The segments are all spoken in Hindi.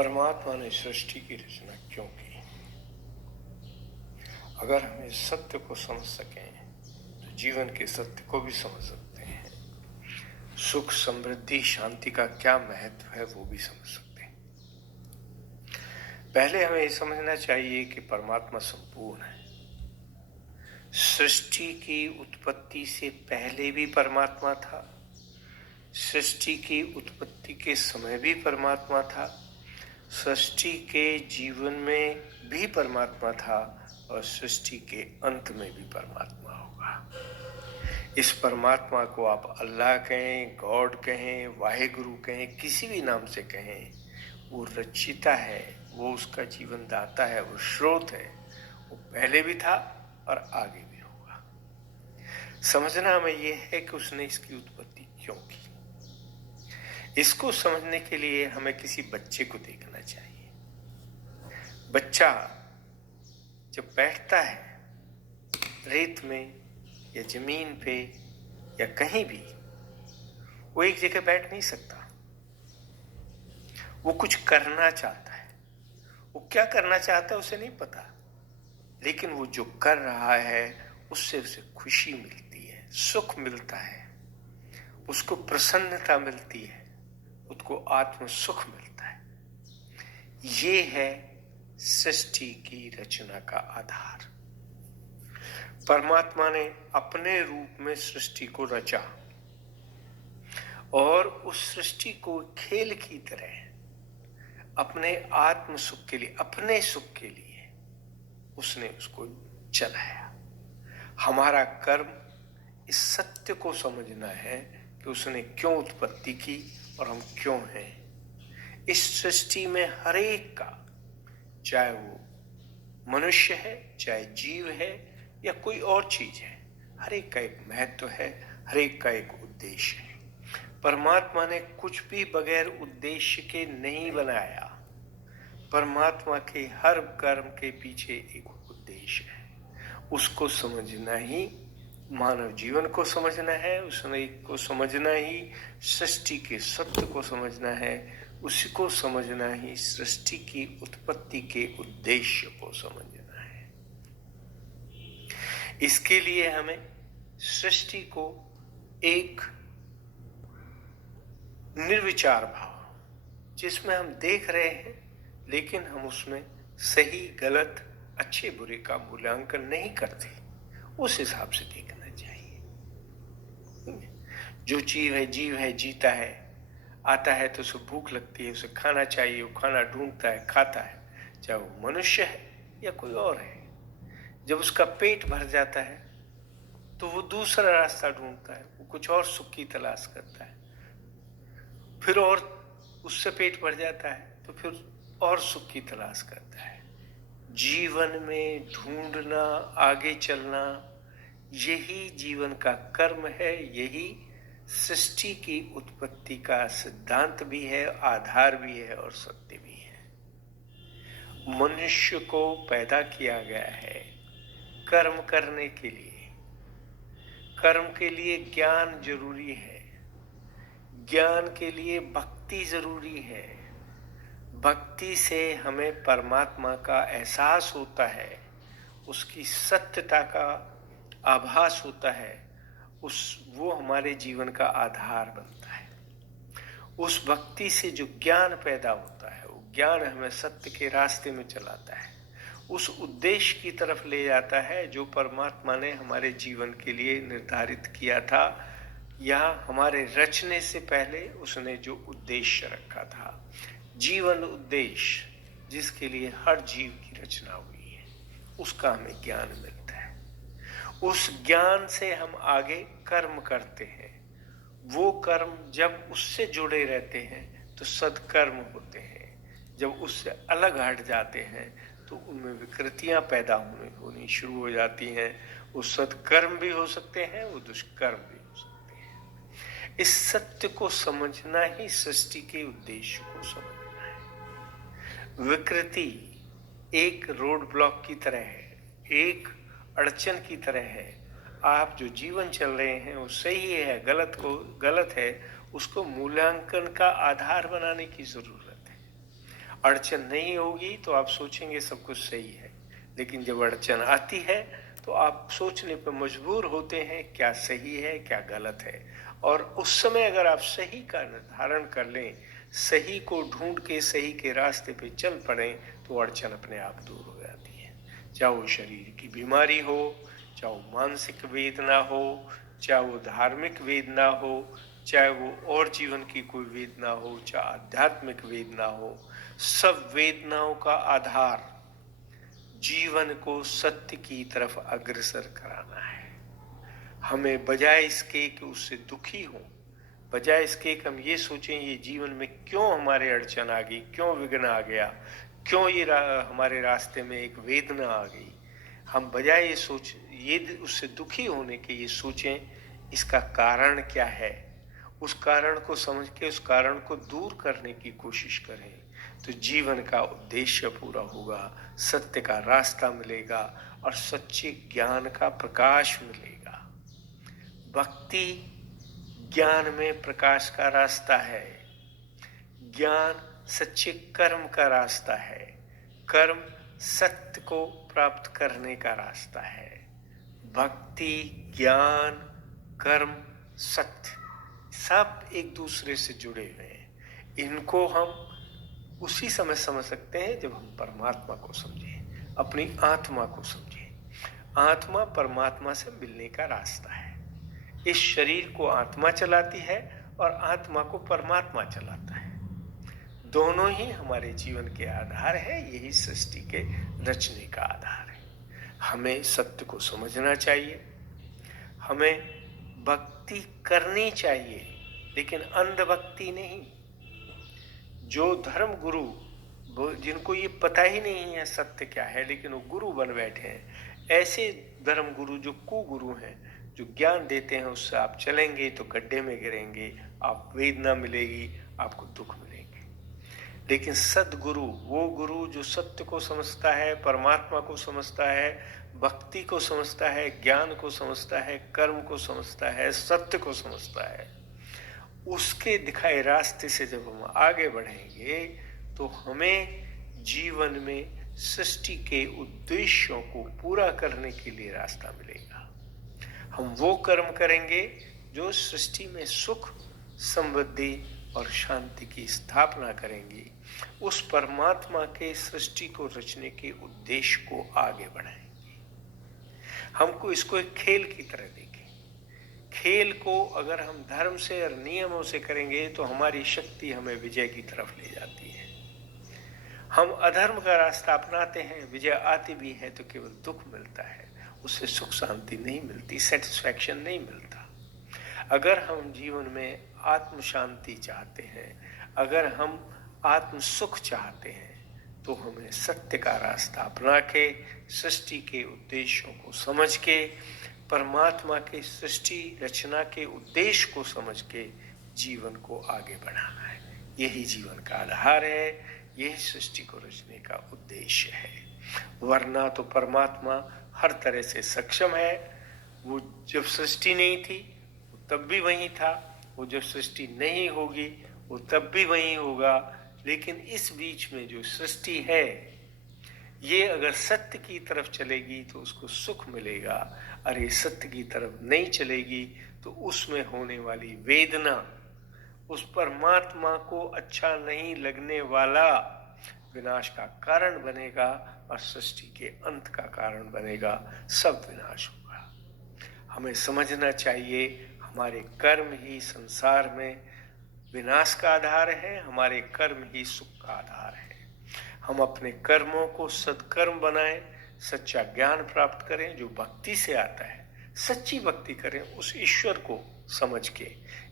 परमात्मा ने सृष्टि की रचना क्यों की? अगर हम इस सत्य को समझ सकें तो जीवन के सत्य को भी समझ सकते हैं। सुख, समृद्धि, शांति का क्या महत्व है वो भी समझ सकते हैं। पहले हमें ये समझना चाहिए कि परमात्मा संपूर्ण है। सृष्टि की उत्पत्ति से पहले भी परमात्मा था, सृष्टि की उत्पत्ति के समय भी परमात्मा था, सृष्टि के जीवन में भी परमात्मा था और सृष्टि के अंत में भी परमात्मा होगा। इस परमात्मा को आप अल्लाह कहें, गॉड कहें, वाहेगुरु कहें, किसी भी नाम से कहें, वो रचिता है, वो उसका जीवन दाता है, वो स्रोत है। वो पहले भी था और आगे भी होगा। समझना हमें ये है कि उसने इसकी उत्पत्ति क्यों की। इसको समझने के लिए हमें किसी बच्चे को देखना चाहिए। बच्चा जब बैठता है रेत में या जमीन पे या कहीं भी, वो एक जगह बैठ नहीं सकता। वो कुछ करना चाहता है। वो क्या करना चाहता है उसे नहीं पता, लेकिन वो जो कर रहा है उससे उसे खुशी मिलती है, सुख मिलता है, उसको प्रसन्नता मिलती है, उसको आत्म सुख मिलता है। ये है सृष्टि की रचना का आधार। परमात्मा ने अपने रूप में सृष्टि को रचा और उस सृष्टि को खेल की तरह अपने आत्म सुख के लिए, अपने सुख के लिए उसने उसको चलाया। हमारा कर्म इस सत्य को समझना है कि उसने क्यों उत्पत्ति की और हम क्यों हैं। इस सृष्टि में हर एक का, चाहे वो मनुष्य है, चाहे जीव है या कोई और चीज है, हर एक का एक महत्व है, हर एक का एक उद्देश्य है। परमात्मा ने कुछ भी बगैर उद्देश्य के नहीं बनाया। परमात्मा के हर कर्म के पीछे एक उद्देश्य है। उसको समझना ही मानव जीवन को समझना है, उसने को समझना ही सृष्टि के सत्य को समझना है, उसी को समझना ही सृष्टि की उत्पत्ति के उद्देश्य को समझना है। इसके लिए हमें सृष्टि को एक निर्विचार भाव, जिसमें हम देख रहे हैं लेकिन हम उसमें सही गलत, अच्छे बुरे का मूल्यांकन नहीं करते, उस हिसाब से देखना चाहिए। जो जीव है, जीता है, आता है तो उसे भूख लगती है, उसे खाना चाहिए, वो खाना ढूंढता है, खाता है, चाहे वो मनुष्य है या कोई और है। जब उसका पेट भर जाता है तो वो दूसरा रास्ता ढूंढता है, वो कुछ और सुख की तलाश करता है। फिर और उससे पेट भर जाता है तो फिर और सुख की तलाश करता है। जीवन में ढूंढना, आगे चलना, यही जीवन का कर्म है, यही सृष्टि की उत्पत्ति का सिद्धांत भी है, आधार भी है और सत्य भी है। मनुष्य को पैदा किया गया है कर्म करने के लिए। कर्म के लिए ज्ञान जरूरी है, ज्ञान के लिए भक्ति जरूरी है। भक्ति से हमें परमात्मा का एहसास होता है, उसकी सत्यता का आभास होता है, वो हमारे जीवन का आधार बनता है। उस भक्ति से जो ज्ञान पैदा होता है, वो ज्ञान हमें सत्य के रास्ते में चलाता है, उस उद्देश्य की तरफ ले जाता है जो परमात्मा ने हमारे जीवन के लिए निर्धारित किया था, या हमारे रचने से पहले उसने जो उद्देश्य रखा था। जीवन उद्देश्य जिसके लिए हर जीव की रचना हुई है, उसका हमें ज्ञान मिलता है। उस ज्ञान से हम आगे कर्म करते हैं। वो कर्म जब उससे जुड़े रहते हैं तो सदकर्म होते हैं, जब उससे अलग हट जाते हैं तो उनमें विकृतियां पैदा होनी शुरू हो जाती हैं। वो सदकर्म भी हो सकते हैं, वो दुष्कर्म भी हो सकते हैं। इस सत्य को समझना ही सृष्टि के उद्देश्य को समझना है। विकृति एक रोड ब्लॉक की तरह है, एक अड़चन की तरह है। आप जो जीवन चल रहे हैं वो सही है, गलत है, उसको मूल्यांकन का आधार बनाने की जरूरत है। अड़चन नहीं होगी तो आप सोचेंगे सब कुछ सही है, लेकिन जब अड़चन आती है तो आप सोचने पर मजबूर होते हैं क्या सही है क्या गलत है। और उस समय अगर आप सही का निर्धारण कर लें, सही को ढूंढ के सही के रास्ते पे चल पड़े, तो अड़चन अपने आप दूर हो जाती है। चाहे वो शरीर की बीमारी हो, चाहे वो मानसिक वेदना हो, चाहे वो धार्मिक वेदना हो, चाहे वो और जीवन की कोई वेदना हो, चाहे आध्यात्मिक वेदना हो, सब वेदनाओं का आधार जीवन को सत्य की तरफ अग्रसर कराना है। हमें बजाय इसके कि उससे दुखी हों, बजाय इसके कि हम ये सोचें ये जीवन में क्यों हमारे अड़चन आ गई, क्यों विघ्न आ गया, क्यों ये हमारे रास्ते में एक वेदना आ गई, हम बजाय ये उससे दुखी होने के ये सोचें इसका कारण क्या है, उस कारण को समझ के उस कारण को दूर करने की कोशिश करें, तो जीवन का उद्देश्य पूरा होगा, सत्य का रास्ता मिलेगा और सच्चे ज्ञान का प्रकाश मिलेगा। भक्ति ज्ञान में प्रकाश का रास्ता है, ज्ञान सच्चे कर्म का रास्ता है, कर्म सत्य को प्राप्त करने का रास्ता है। भक्ति, ज्ञान, कर्म, सत्य सब एक दूसरे से जुड़े हुए हैं। इनको हम उसी समय समझ सकते हैं जब हम परमात्मा को समझें, अपनी आत्मा को समझें। आत्मा परमात्मा से मिलने का रास्ता है। इस शरीर को आत्मा चलाती है और आत्मा को परमात्मा चलाता है। दोनों ही हमारे जीवन के आधार है, यही सृष्टि के रचने का आधार है। हमें सत्य को समझना चाहिए, हमें भक्ति करनी चाहिए, लेकिन अंधभक्ति नहीं। जो धर्म गुरु, जिनको ये पता ही नहीं है सत्य क्या है, लेकिन वो गुरु बन बैठे हैं, ऐसे धर्म गुरु जो कुगुरु हैं, जो ज्ञान देते हैं उससे आप चलेंगे तो गड्ढे में गिरेंगे, आप वेदना मिलेगी, आपको दुख मिलेंगे। लेकिन सदगुरु, वो गुरु जो सत्य को समझता है, परमात्मा को समझता है, भक्ति को समझता है, ज्ञान को समझता है, कर्म को समझता है, सत्य को समझता है, उसके दिखाए रास्ते से जब हम आगे बढ़ेंगे तो हमें जीवन में सृष्टि के उद्देश्यों को पूरा करने के लिए रास्ता मिलेगा। हम वो कर्म करेंगे जो सृष्टि में सुख, समृद्धि और शांति की स्थापना करेंगे, उस परमात्मा के सृष्टि को रचने के उद्देश्य को आगे बढ़ाएंगे। हमको इसको एक खेल की तरह देखें। खेल को अगर हम धर्म से और नियमों से करेंगे तो हमारी शक्ति हमें विजय की तरफ ले जाती है। हम अधर्म का रास्ता अपनाते हैं, विजय आती भी है तो केवल दुख मिलता है, उससे सुख शांति नहीं मिलती, सेटिस्फैक्शन नहीं मिलता। अगर हम जीवन में आत्म शांति चाहते हैं, अगर हम आत्म सुख चाहते हैं, तो हमें सत्य का रास्ता अपना के, सृष्टि के उद्देश्यों को समझ के, परमात्मा के सृष्टि रचना के उद्देश्य को समझ के जीवन को आगे बढ़ाना है। यही जीवन का आधार है, यही सृष्टि को रचने का उद्देश्य है। वरना तो परमात्मा हर तरह से सक्षम है। वो जब सृष्टि नहीं थी वो तब भी वही था, वो जब सृष्टि नहीं होगी वो तब भी वही होगा। लेकिन इस बीच में जो सृष्टि है, ये अगर सत्य की तरफ चलेगी तो उसको सुख मिलेगा, और ये सत्य की तरफ नहीं चलेगी तो उसमें होने वाली वेदना, उस परमात्मा को अच्छा नहीं लगने वाला विनाश का कारण बनेगा और सृष्टि के अंत का कारण बनेगा, सब विनाश होगा। हमें समझना चाहिए हमारे कर्म ही संसार में विनाश का आधार है, हमारे कर्म ही सुख का आधार है। हम अपने कर्मों को सत्कर्म बनाएं, सच्चा ज्ञान प्राप्त करें जो भक्ति से आता है, सच्ची भक्ति करें उस ईश्वर को समझ के।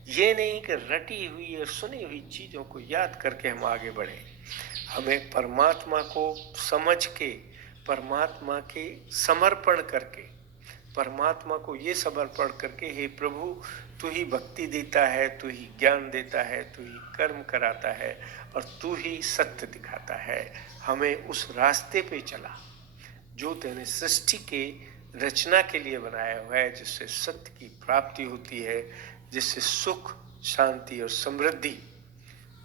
ये नहीं कि रटी हुई और सुनी हुई चीज़ों को याद करके हम आगे बढ़ें। हमें परमात्मा को समझ के, परमात्मा के समर्पण करके, परमात्मा को ये समर्पण करके, हे प्रभु तू ही भक्ति देता है, तू ही ज्ञान देता है, तू ही कर्म कराता है और तू ही सत्य दिखाता है, हमें उस रास्ते पे चला जो तेने सृष्टि के रचना के लिए बनाया हुआ है, जिससे सत्य की प्राप्ति होती है, जिससे सुख, शांति और समृद्धि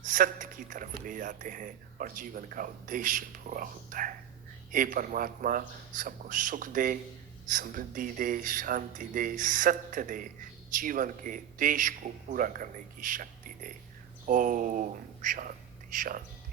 सत्य की तरफ ले जाते हैं। और जीवन का उद्देश्य पूरा होता है। हे परमात्मा, सबको सुख दे, समृद्धि दे, शांति दे, सत्य दे, जीवन के उद्देश्य को पूरा करने की शक्ति दे। ओम शांति शांति।